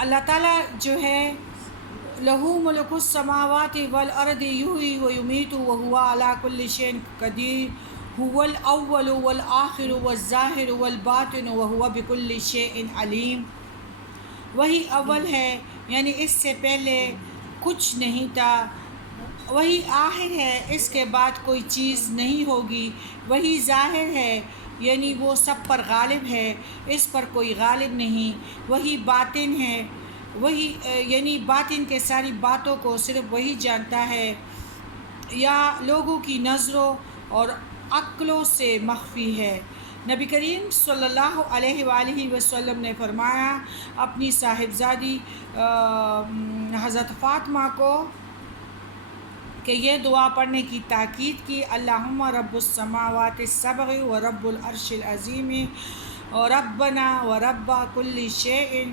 اللہ تعالیٰ جو ہے لہو ملک السماوات والارض یحیی و یمیت وہو علی کل شیء قدیر هو الاول والآخر والظاہر والباطن وہو بکل شیء علیم۔ وہی اول ہے یعنی اس سے پہلے کچھ نہیں تھا، وہی آخر ہے اس کے بعد کوئی چیز نہیں ہوگی، وہی ظاہر ہے یعنی وہ سب پر غالب ہے، اس پر کوئی غالب نہیں، وہی باطن ہے، وہی یعنی باطن کے ساری باتوں کو صرف وہی جانتا ہے، یا لوگوں کی نظروں اور عقلوں سے مخفی ہے۔ نبی کریم صلی اللہ علیہ وآلہ وسلم نے فرمایا اپنی صاحبزادی حضرت فاطمہ کو کہ یہ دعا پڑھنے کی تاکید کی، اللہم رب السماوات السبع و رب العرش العظیم و ربنا و رب کل شیء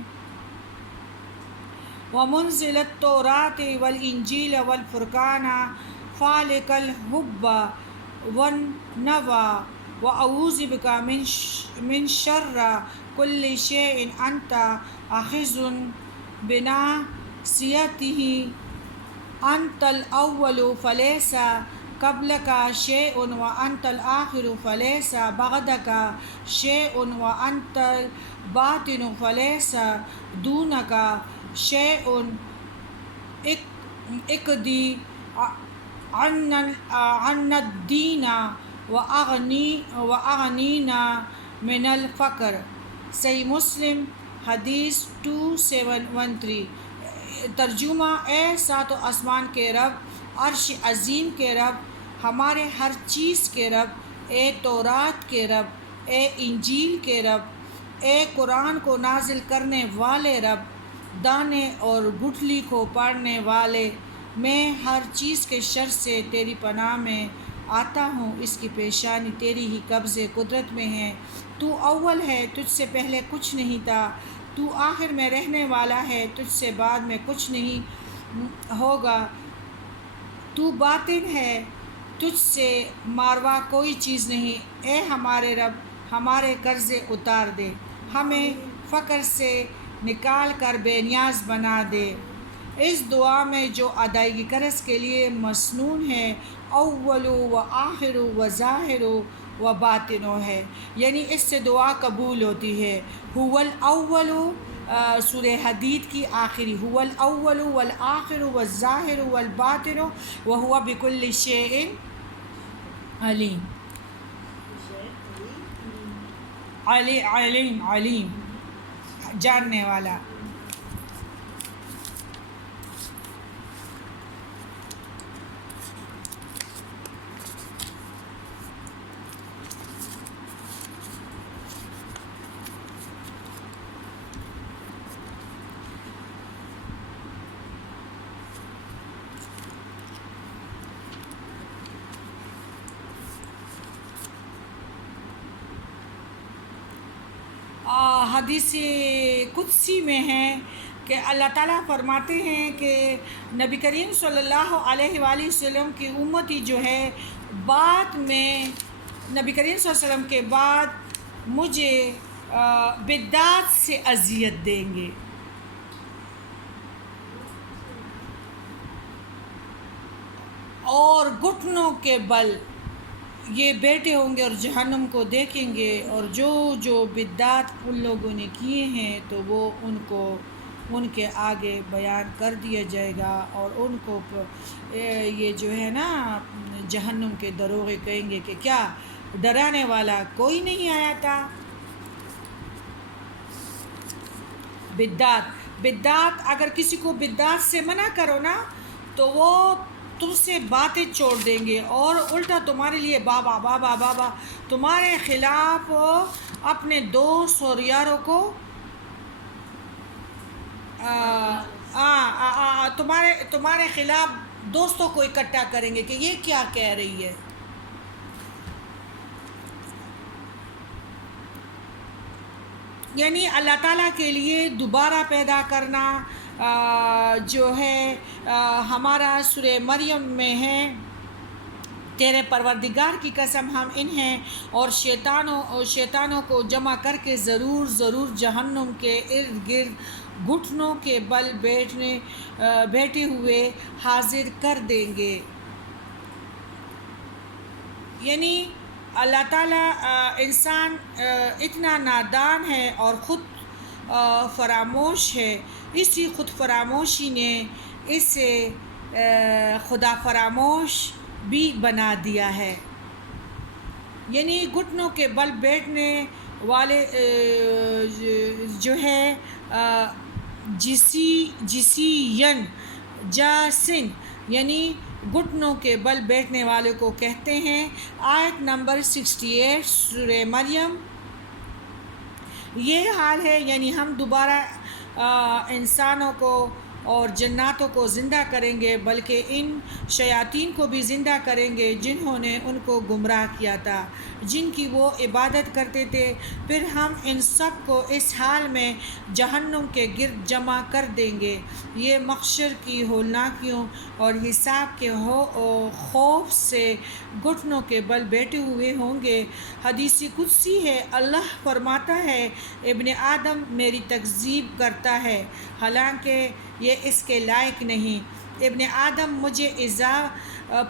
ومنزل التوراۃ والانجیل والفرقان فالق الحب والنوى واعوذ بک من شر کل شیء انت آخذ بناصیتہ انت الاول فلیس قبلک شیء وانت الآخر فلیس بعدک شیء وانت الباطن فلیس دونک شیء اقضی عنا الدین واغنینا من الفقر۔ صحیح مسلم حدیث 2713۔ ترجمہ: اے سات و آسمان کے رب، عرش عظیم کے رب، ہمارے ہر چیز کے رب، اے تورات کے رب، اے انجیل کے رب، اے قرآن کو نازل کرنے والے رب، دانے اور گٹھلی کو پاڑنے والے، میں ہر چیز کے شر سے تیری پناہ میں آتا ہوں، اس کی پیشانی تیری ہی قبضے قدرت میں ہے، تو اول ہے، تجھ سے پہلے کچھ نہیں تھا، تو آخر میں رہنے والا ہے، تجھ سے بعد میں کچھ نہیں ہوگا، تو باطن ہے، تجھ سے ماروا کوئی چیز نہیں، اے ہمارے رب ہمارے قرضے اتار دے، ہمیں فقر سے نکال کر بے نیاز بنا دے۔ اس دعا میں جو ادائیگی قرض کے لیے مسنون ہے، اول و آخر و ظاہر و باطن ہے، یعنی اس سے دعا قبول ہوتی ہے۔ هو الاول سورہ حدید کی آخری، هو الاول والآخر والظاہر والباطن وهو بكل شیء علیم۔ علیم جاننے والا۔ حدیث قدسی میں ہے کہ اللہ تعالیٰ فرماتے ہیں کہ نبی کریم صلی اللہ علیہ وآلہ وسلم کی امتی جو ہے بعد میں، نبی کریم صلی اللہ علیہ وسلم کے بعد مجھے بدعت سے اذیت دیں گے، اور گھٹنوں کے بل یہ بیٹھے ہوں گے اور جہنم کو دیکھیں گے، اور جو بدعت ان لوگوں نے کیے ہیں تو وہ ان کے آگے بیان کر دیا جائے گا، اور ان کو یہ جو ہے نا جہنم کے دروغے کہیں گے کہ کیا ڈرانے والا کوئی نہیں آیا تھا۔ بدعت اگر کسی کو بدعت سے منع کرو نا تو وہ تم سے باتیں چھوڑ دیں گے، اور الٹا تمہارے لیے بابا بابا بابا تمہارے خلاف اپنے دوست اور یاروں کو تمہارے خلاف دوستوں کو اکٹھا کریں گے کہ یہ کیا کہہ رہی ہے۔ یعنی اللہ تعالیٰ کے لیے دوبارہ پیدا کرنا جو ہے ہمارا سورہ مریم میں ہے تیرے پروردگار کی قسم ہم انہیں اور شیطانوں کو جمع کر کے ضرور جہنم کے ارد گرد گھٹنوں کے بل بیٹھے ہوئے حاضر کر دیں گے۔ یعنی اللہ تعالیٰ انسان اتنا نادان ہے اور خود فراموش ہے، اسی خود فراموشی نے اسے خدا فراموش بھی بنا دیا ہے۔ یعنی گھٹنوں کے بل بیٹھنے والے جو ہے جسین جاسن، یعنی گھٹنوں کے بل بیٹھنے والے کو کہتے ہیں۔ آیت نمبر 68 سورہ مریم۔ یہ حال ہے، یعنی ہم دوبارہ انسانوں کو اور جناتوں کو زندہ کریں گے، بلکہ ان شیاطین کو بھی زندہ کریں گے جنہوں نے ان کو گمراہ کیا تھا، جن کی وہ عبادت کرتے تھے۔ پھر ہم ان سب کو اس حال میں جہنم کے گرد جمع کر دیں گے۔ یہ محشر کی ہولناکیوں اور حساب کے خوف سے گھٹنوں کے بل بیٹھے ہوئے ہوں گے۔ حدیث قدسی ہے، اللہ فرماتا ہے، ابن آدم میری تکذیب کرتا ہے حالانکہ یہ اس کے لائق نہیں، ابن آدم مجھے ایذا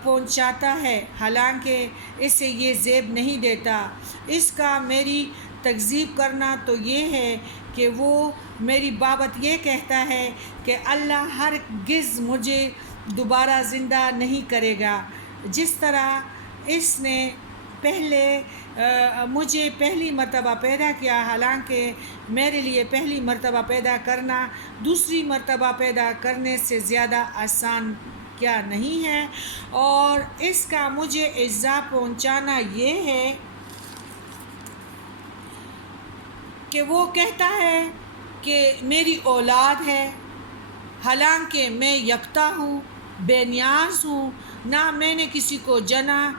پہنچاتا ہے حالانکہ اسے یہ زیب نہیں دیتا۔ اس کا میری تکذیب کرنا تو یہ ہے کہ وہ میری بابت یہ کہتا ہے کہ اللہ ہرگز مجھے دوبارہ زندہ نہیں کرے گا، جس طرح اس نے مجھے پہلی مرتبہ پیدا کیا، حالانکہ میرے لیے پہلی مرتبہ پیدا کرنا دوسری مرتبہ پیدا کرنے سے زیادہ آسان کیا نہیں ہے، اور اس کا مجھے ایذا پہنچانا یہ ہے کہ وہ کہتا ہے کہ میری اولاد ہے، حالانکہ میں یکتا ہوں، بے نیاز ہوں، نہ میں نے کسی کو جنا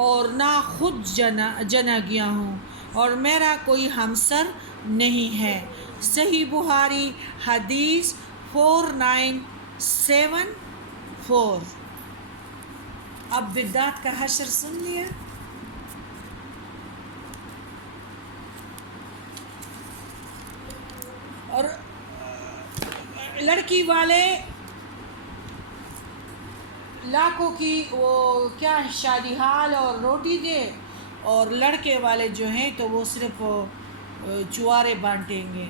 اور نہ خود جنا گیا ہوں، اور میرا کوئی ہمسر نہیں ہے۔ صحیح بخاری حدیث 4974۔ اب بدعت کا حشر سن لیا۔ اور لڑکی والے لاکھوں کی وہ کیا شادی حال اور روٹی دے، اور لڑکے والے جو ہیں تو وہ صرف چوارے بانٹیں گے۔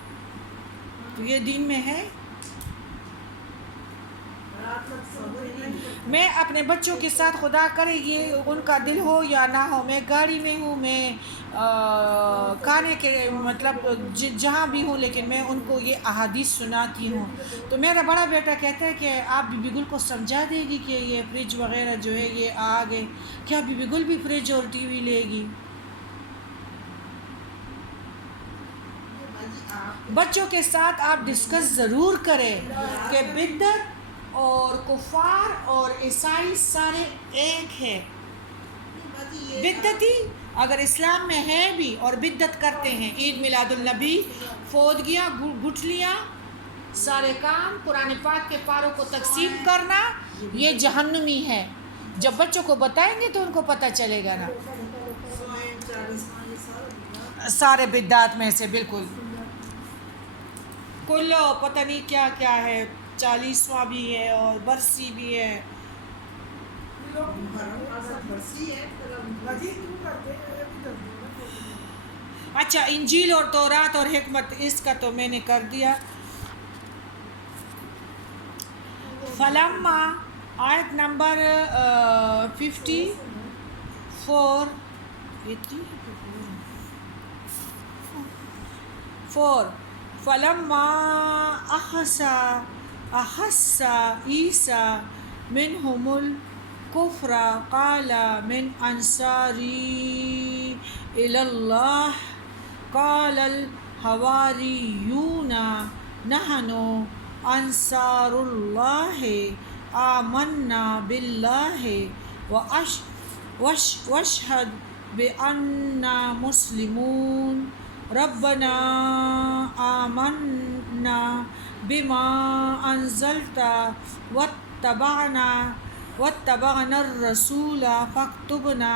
تو یہ دین میں ہے؟ میں اپنے بچوں کے ساتھ خدا کرے یہ ان کا دل ہو یا نہ ہو، میں گاڑی میں ہوں، میں کھانے کے مطلب جہاں بھی ہوں، لیکن میں ان کو یہ احادیث سناتی ہوں۔ تو میرا بڑا بیٹا کہتا ہے کہ آپ بی بی گل کو سمجھا دے گی کہ یہ فریج وغیرہ جو ہے یہ آ گئے، کیا بی بی گل بھی فریج اور ٹی وی لے گی؟ بچوں کے ساتھ آپ ڈسکس ضرور کریں کہ بدعت اور کفار اور عیسائی سارے ایک ہیں۔ بدعتی اگر اسلام میں ہے بھی اور بدعت کرتے ہیں، عید میلاد النبی، فوتگیاں، گٹھلیاں، سارے کام، قرآن پاک کے پاروں کو تقسیم کرنا، یہ جہنمی ہے۔ جب بچوں کو بتائیں گے تو ان کو پتہ چلے گا نا، سارے بدعت میں سے بالکل کلو پتہ نہیں کیا کیا ہے، 40واں بھی ہے اور برسی بھی ہے۔ اچھا، انجیل اور تورات اور حکمت، اس کا تو میں نے کر دیا۔ فلما آیت نمبر 54 فلما احس عیسیٰ منہم الکفر قال من انصاری الی اللہ قال الحواریون نحن انصار اللہ آمنا باللہ واشہد بأننا مسلمون ربنا آمنا بما انزلت واتبعنا واتبعنا الرسول فاکتبنا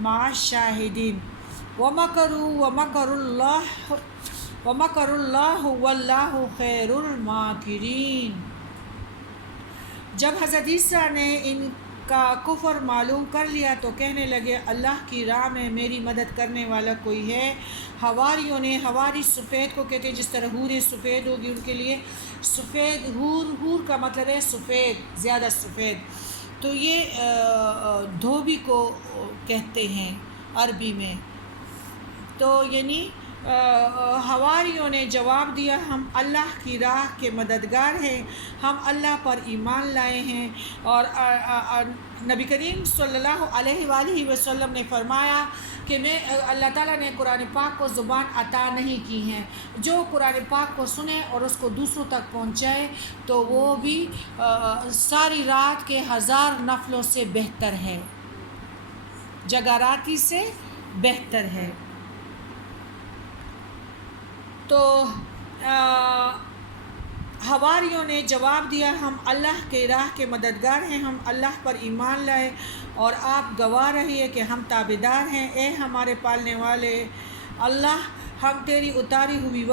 مع الشاہدین ومکر اللہ واللہ خیر الماکرین۔ جب حضرت عیسیٰ نے ان کا کفر معلوم کر لیا تو کہنے لگے اللہ کی راہ میں میری مدد کرنے والا کوئی ہے؟ حواریوں نے، حواری سفید کو کہتے ہیں، جس طرح حوریں سفید ہوگی ان کے لیے سفید، حور کا مطلب ہے سفید، زیادہ سفید، تو یہ دھوبی کو کہتے ہیں عربی میں۔ تو یعنی حواریوں نے جواب دیا ہم اللہ کی راہ کے مددگار ہیں، ہم اللہ پر ایمان لائے ہیں، اور نبی کریم صلی اللہ علیہ وآلہ وسلم نے فرمایا کہ میں اللہ تعالیٰ نے قرآن پاک کو زبان عطا نہیں کی ہیں، جو قرآن پاک کو سنے اور اس کو دوسروں تک پہنچائے تو وہ بھی ساری رات کے 1000 نفلوں سے بہتر ہے، جگراتی سے بہتر ہے۔ تو حواریوں نے جواب دیا ہم اللہ کے راہ کے مددگار ہیں، ہم اللہ پر ایمان لائے اور آپ گواہ رہیے کہ ہم تابعدار ہیں۔ اے ہمارے پالنے والے اللہ، ہم تیری اتاری ہوئی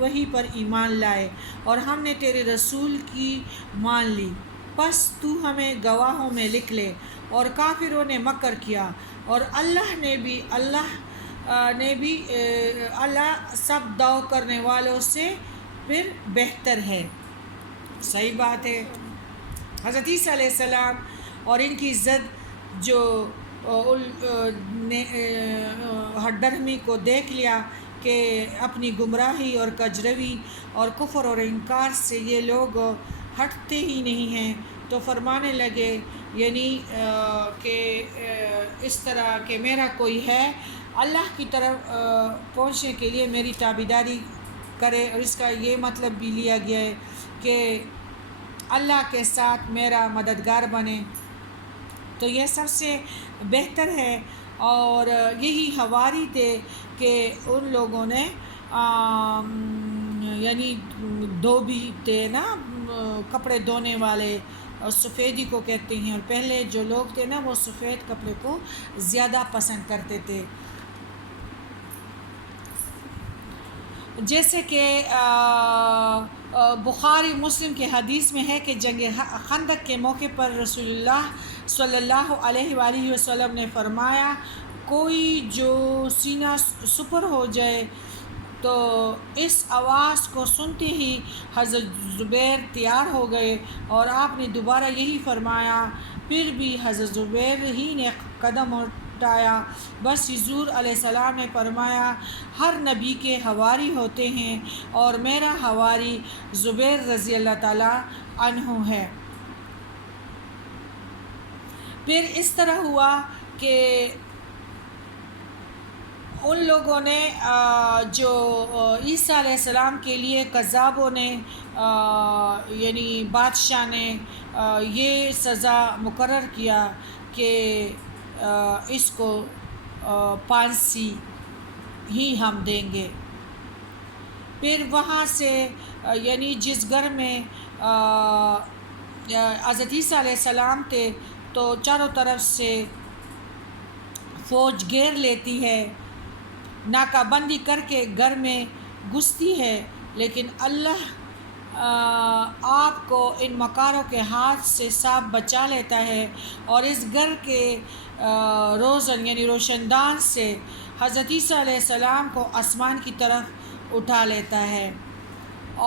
وحی پر ایمان لائے اور ہم نے تیرے رسول کی مان لی، پس تو ہمیں گواہوں میں لکھ لے۔ اور کافروں نے مکر کیا اور اللہ سب دعو کرنے والوں سے پھر بہتر ہے۔ صحیح بات ہے۔ حضرت عیسیٰ علیہ السلام اور ان کی ضد جو ہٹ درہمی کو دیکھ لیا کہ اپنی گمراہی اور کجروی اور کفر اور انکار سے یہ لوگ ہٹتے ہی نہیں ہیں، تو فرمانے لگے یعنی کہ اس طرح کہ میرا کوئی ہے اللہ کی طرف پہنچنے کے لیے میری تابعداری کرے، اور اس کا یہ مطلب بھی لیا گیا ہے کہ اللہ کے ساتھ میرا مددگار بنے، تو یہ سب سے بہتر ہے۔ اور یہی حواری تھے کہ ان لوگوں نے یعنی دھوبی تھے نا، کپڑے دھونے والے، اور سفیدی کو کہتے ہیں، اور پہلے جو لوگ تھے نا وہ سفید کپڑے کو زیادہ پسند کرتے تھے۔ جیسے کہ بخاری مسلم کے حدیث میں ہے کہ جنگ خندق کے موقع پر رسول اللہ صلی اللہ علیہ وآلہ وسلم نے فرمایا کوئی جو سینہ سپر ہو جائے تو اس آواز کو سنتے ہی حضرت زبیر تیار ہو گئے، اور آپ نے دوبارہ یہی فرمایا، پھر بھی حضرت زبیر ہی نے قدم اٹھایا۔ بس حضور علیہ السلام نے فرمایا ہر نبی کے حواری ہوتے ہیں اور میرا حواری زبیر رضی اللہ تعالیٰ عنہ ہے۔ پھر اس طرح ہوا کہ ان لوگوں نے جو عیسیٰ علیہ السلام کے لیے کذابوں نے یعنی بادشاہ نے یہ سزا مقرر کیا کہ اس کو پھانسی ہی ہم دیں گے۔ پھر وہاں سے یعنی جس گھر میں حضرت عیسیٰ علیہ السلام تھے تو چاروں طرف سے فوج گھیر لیتی ہے، ناکہ بندی کر کے گھر میں گھستی ہے، لیکن اللہ آپ کو ان مکاروں کے ہاتھ سے صاف بچا لیتا ہے، اور اس گھر کے روزن یعنی روشن دان سے حضرت عیسیٰ علیہ السلام کو آسمان کی طرف اٹھا لیتا ہے،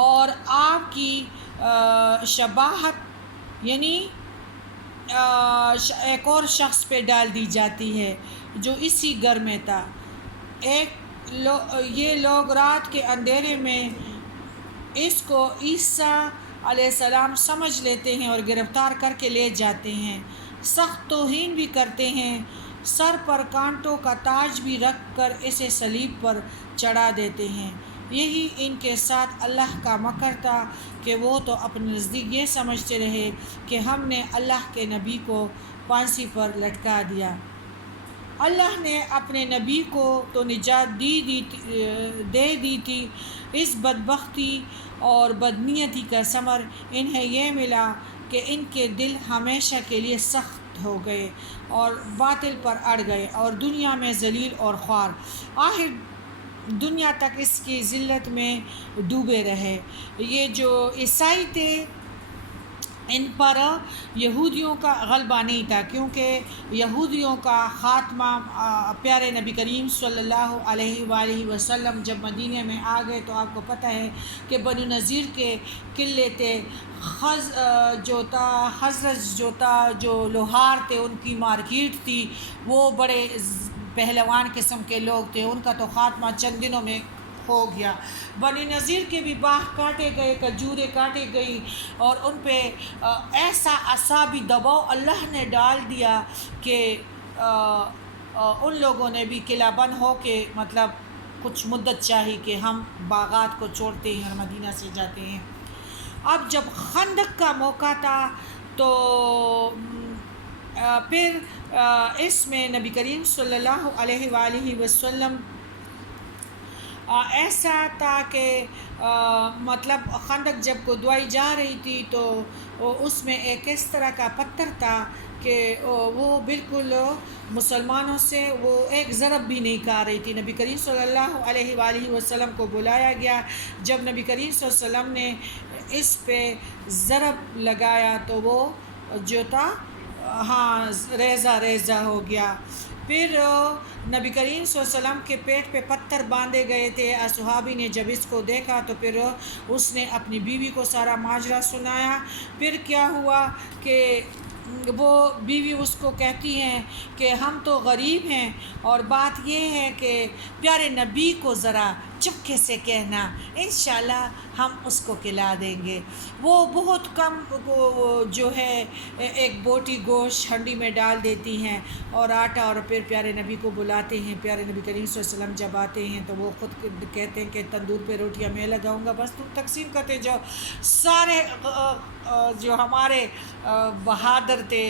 اور آپ کی شباہت یعنی ایک اور شخص پہ ڈال دی جاتی ہے جو اسی گھر میں تھا۔ یہ لوگ رات کے اندھیرے میں اس کو عیسیٰ علیہ السلام سمجھ لیتے ہیں اور گرفتار کر کے لے جاتے ہیں، سخت توہین بھی کرتے ہیں، سر پر کانٹوں کا تاج بھی رکھ کر اسے صلیب پر چڑھا دیتے ہیں۔ یہی ان کے ساتھ اللہ کا مکر تھا کہ وہ تو اپنے نزدیک یہ سمجھتے رہے کہ ہم نے اللہ کے نبی کو پھانسی پر لٹکا دیا۔ اللہ نے اپنے نبی کو تو نجات دے دی تھی، اس بدبختی اور بدنیتی کا ثمر انہیں یہ ملا کہ ان کے دل ہمیشہ کے لیے سخت ہو گئے اور باطل پر اڑ گئے اور دنیا میں ذلیل اور خوار، آخر دنیا تک اس کی ذلت میں ڈوبے رہے۔ یہ جو عیسائی تھے ان پر یہودیوں کا غلبہ نہیں تھا، کیونکہ یہودیوں کا خاتمہ پیارے نبی کریم صلی اللہ علیہ وآلہ وسلم جب مدینہ میں آ گئے تو آپ کو پتہ ہے کہ بنو نذیر کے قلعے تھے، حضرت جو لوہار تھے ان کی مارکیٹ تھی، وہ بڑے پہلوان قسم کے لوگ تھے، ان کا تو خاتمہ چند دنوں میں ہو گیا۔ بنی نذیر کے بھی باغ کاٹے گئے، کھجوریں کاٹی گئی اور ان پہ ایسا اعصابی دباؤ اللہ نے ڈال دیا کہ ان لوگوں نے بھی قلعہ بند ہو کے مطلب کچھ مدت چاہی کہ ہم باغات کو چھوڑتے ہیں اور مدینہ سے جاتے ہیں۔ اب جب خندق کا موقع تھا تو پھر اس میں نبی کریم صلی اللہ علیہ وآلہ وسلم ایسا تھا کہ مطلب خندق جب کھدوائی جا رہی تھی تو اس میں ایک اس طرح کا پتھر تھا کہ وہ بالکل مسلمانوں سے وہ ایک ضرب بھی نہیں کھا رہی تھی۔ نبی کریم صلی اللہ علیہ وآلہ وسلم کو بلایا گیا، جب نبی کریم صلی اللہ علیہ وسلم نے اس پہ ضرب لگایا تو وہ جو تھا ریزہ ہو گیا۔ پھر نبی کریم صلی اللہ علیہ وسلم کے پیٹ پہ پتھر باندھے گئے تھے۔ صحابی نے جب اس کو دیکھا تو پھر اس نے اپنی بیوی کو سارا ماجرا سنایا۔ پھر کیا ہوا کہ وہ بیوی اس کو کہتی ہیں کہ ہم تو غریب ہیں اور بات یہ ہے کہ پیارے نبی کو ذرا چپکے سے کہنا، انشاءاللہ ہم اس کو کھلا دیں گے۔ وہ بہت کم جو ہے ایک بوٹی گوشت ہنڈی میں ڈال دیتی ہیں اور آٹا، اور پھر پیارے نبی کو بلاتے ہیں۔ پیارے نبی کریم صلی اللہ علیہ وسلم جب آتے ہیں تو وہ خود کہتے ہیں کہ تندور پہ روٹیاں میں لگاؤں گا، بس تم تقسیم کرتے جاؤ۔ سارے جو ہمارے بہادر تھے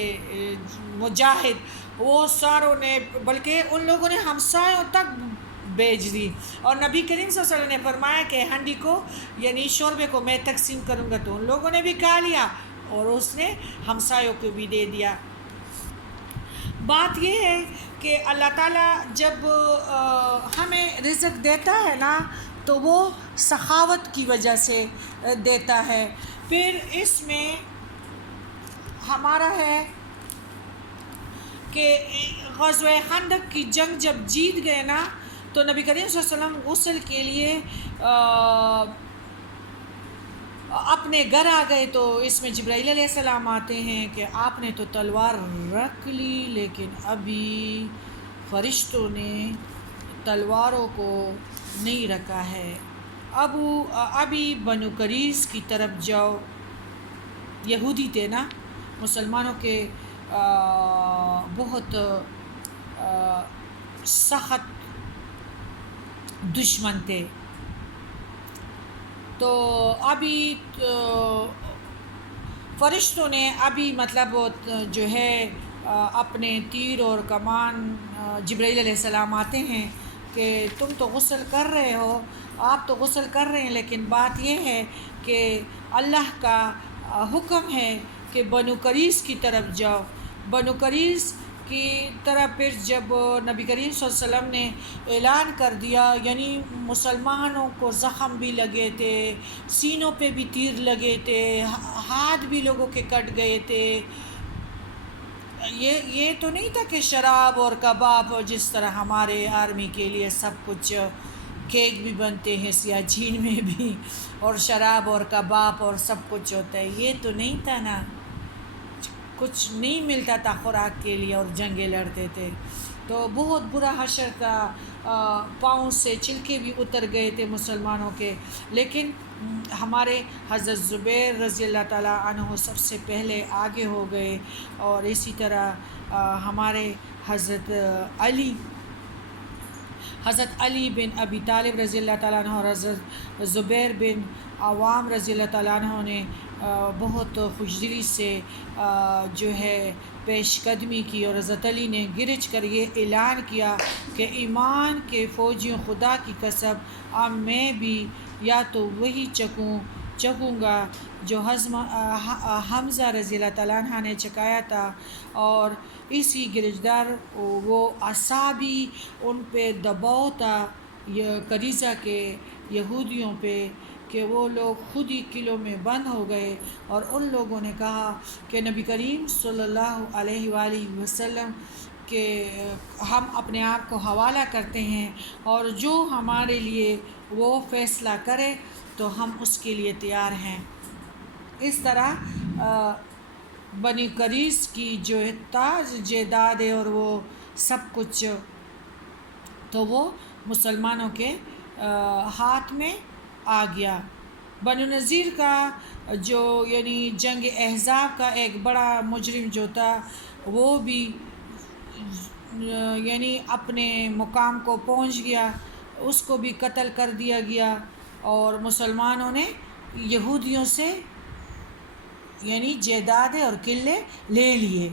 مجاہد، وہ ساروں نے، بلکہ ان لوگوں نے ہمسایوں تک بیچ دی، اور نبی کریم صلی اللہ علیہ وسلم نے فرمایا کہ ہنڈی کو یعنی شوربے کو میں تقسیم کروں گا، تو ان لوگوں نے بھی کھا لیا اور اس نے ہمسایوں کو بھی دے دیا۔ بات یہ ہے کہ اللہ تعالیٰ جب ہمیں رزق دیتا ہے نا تو وہ سخاوت کی وجہ سے دیتا ہے۔ پھر اس میں ہمارا ہے کہ غزوہ خندق کی جنگ جب جیت گئے نا تو نبی کریم صلی اللہ علیہ وسلم غسل کے لیے اپنے گھر آ گئے، تو اس میں جبرائیل علیہ السلام آتے ہیں کہ آپ نے تو تلوار رکھ لی لیکن ابھی فرشتوں نے تلواروں کو نہیں رکھا ہے، ابھی بنو قریظ کی طرف جاؤ۔ یہودی تھے نا، مسلمانوں کے بہت سخت دشمن تھے، تو ابھی فرشتوں نے ابھی مطلب جو ہے اپنے تیر اور کمان، جبرائیل علیہ السلام آتے ہیں کہ تم تو غسل کر رہے ہو، آپ تو غسل کر رہے ہیں، لیکن بات یہ ہے کہ اللہ کا حکم ہے کہ بنو قریظ کی طرف جاؤ۔ بنو قریظ کی طرف پھر جب نبی کریم صلی اللہ علیہ وسلم نے اعلان کر دیا، یعنی مسلمانوں کو زخم بھی لگے تھے، سینوں پہ بھی تیر لگے تھے، ہاتھ بھی لوگوں کے کٹ گئے تھے۔ یہ تو نہیں تھا کہ شراب اور کباب، جس طرح ہمارے آرمی کے لیے سب کچھ، کیک بھی بنتے ہیں سیاچین میں بھی، اور شراب اور کباب اور سب کچھ ہوتا ہے، یہ تو نہیں تھا نا، کچھ نہیں ملتا تھا خوراک کے لیے اور جنگیں لڑتے تھے، تو بہت برا حشر تھا، پاؤں سے چلکے بھی اتر گئے تھے مسلمانوں کے۔ لیکن ہمارے حضرت زبیر رضی اللہ تعالیٰ عنہ سب سے پہلے آگے ہو گئے، اور اسی طرح ہمارے حضرت علی بن ابی طالب رضی اللہ تعالیٰ عنہ اور حضرت زبیر بن عوام رضی اللہ تعالیٰ عنہ نے بہت خوشدلی سے جو ہے پیش قدمی کی، اور حضرت علی نے گرج کر یہ اعلان کیا کہ ایمان کے فوجیوں، خدا کی قسم اب میں بھی یا تو وہی چکوں چکوں گا جو حمزہ رضی اللہ تعالیٰ عنہ نے چکایا تھا، اور اسی گرجدار وہ اعصابی ان پہ دباؤ تھا یہ کریزہ کے یہودیوں پہ کہ وہ لوگ خود ہی قلعوں میں بند ہو گئے، اور ان لوگوں نے کہا کہ نبی کریم صلی اللہ علیہ وآلہ وسلم کہ ہم اپنے آپ کو حوالہ کرتے ہیں، اور جو ہمارے لیے وہ فیصلہ کرے تو ہم اس کے لیے تیار ہیں۔ اس طرح بنی قریظ کی جو تاج جائیداد ہے اور وہ سب کچھ تو وہ مسلمانوں کے ہاتھ میں آ گیا۔ بنو نذیر کا جو یعنی جنگ احزاب کا ایک بڑا مجرم جو تھا وہ بھی یعنی اپنے مقام کو پہنچ گیا، اس کو بھی قتل کر دیا گیا، اور مسلمانوں نے یہودیوں سے یعنی جائیدادیں اور قلعے لے لیے۔